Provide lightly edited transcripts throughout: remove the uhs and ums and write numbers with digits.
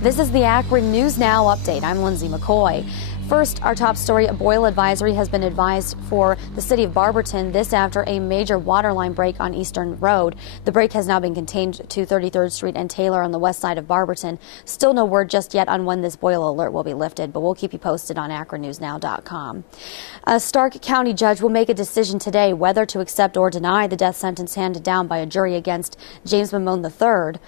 This is the Akron News Now update. I'm Lindsay McCoy. First, our top story, a boil advisory has been advised for the city of Barberton. This after a major water line break on Eastern Road. The break has now been contained to 33rd Street and Taylor on the west side of Barberton. Still no word just yet on when this boil alert will be lifted, but we'll keep you posted on AkronNewsNow.com. A Stark County judge will make a decision today whether to accept or deny the death sentence handed down by a jury against James Mammone III.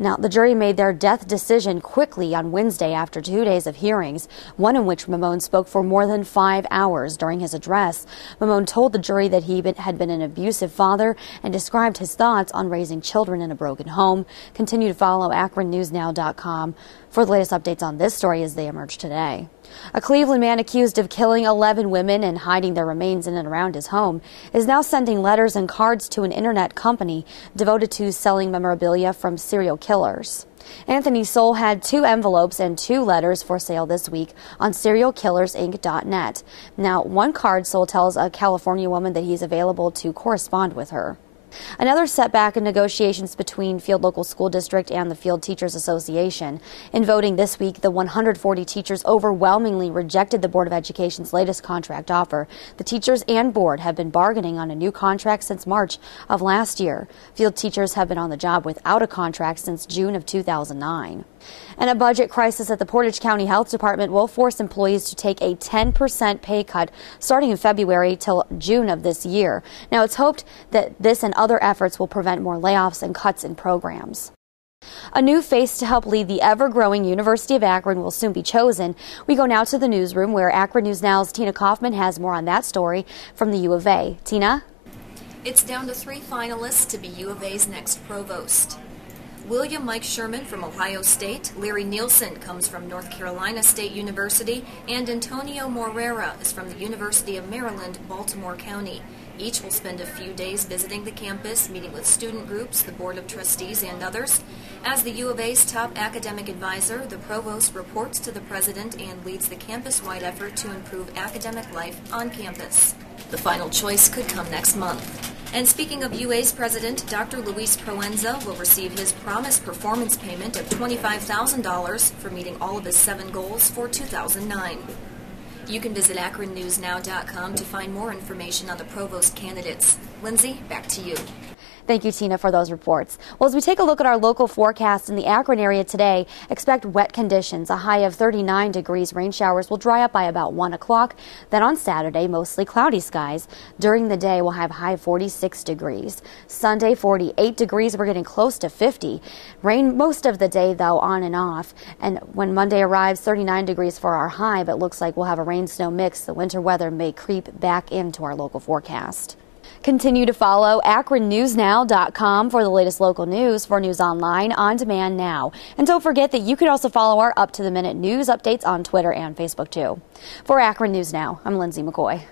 Now, the jury made their death decision quickly on Wednesday after 2 days of hearings, one in which Mammone spoke for more than 5 hours. During his address, Mammone told the jury that he had been an abusive father and described his thoughts on raising children in a broken home. Continue to follow AkronNewsNow.com for the latest updates on this story as they emerge today. A Cleveland man accused of killing 11 women and hiding their remains in and around his home is now sending letters and cards to an internet company devoted to selling memorabilia from serial killers. Anthony Soul had 2 envelopes and 2 letters for sale this week on serialkillersinc.net. Now, one card Soul tells a California woman that he's available to correspond with her. Another setback in negotiations between Field Local School District and the Field Teachers Association. In voting this week, the 140 teachers overwhelmingly rejected the Board of Education's latest contract offer. The teachers and board have been bargaining on a new contract since March of last year. Field teachers have been on the job without a contract since June of 2009. And a budget crisis at the Portage County Health Department will force employees to take a 10% pay cut starting in February till June of this year. Now, it's hoped that this and other efforts will prevent more layoffs and cuts in programs. A new face to help lead the ever-growing University of Akron will soon be chosen. We go now to the newsroom where Akron News Now's Tina Kaufman has more on that story from the U of A. Tina? It's down to 3 finalists to be U of A's next provost. William Mike Sherman from Ohio State, Larry Nielsen comes from North Carolina State University, and Antonio Morera is from the University of Maryland, Baltimore County. Each will spend a few days visiting the campus, meeting with student groups, the Board of Trustees, and others. As the U of A's top academic advisor, the provost reports to the president and leads the campus-wide effort to improve academic life on campus. The final choice could come next month. And speaking of UA's president, Dr. Luis Proenza will receive his promised performance payment of $25,000 for meeting all of his 7 goals for 2009. You can visit AkronNewsNow.com to find more information on the provost candidates. Lindsay, back to you. Thank you, Tina, for those reports. Well, as we take a look at our local forecast in the Akron area today, expect wet conditions. A high of 39 degrees. Rain showers will dry up by about 1 o'clock. Then on Saturday, mostly cloudy skies. During the day, we'll have a high of 46 degrees. Sunday, 48 degrees. We're getting close to 50. Rain most of the day, though, on and off. And when Monday arrives, 39 degrees for our high, but looks like we'll have a rain-snow mix. The winter weather may creep back into our local forecast. Continue to follow AkronNewsNow.com for the latest local news. For news online, on demand now. And don't forget that you can also follow our up-to-the-minute news updates on Twitter and Facebook, too. For Akron News Now, I'm Lindsay McCoy.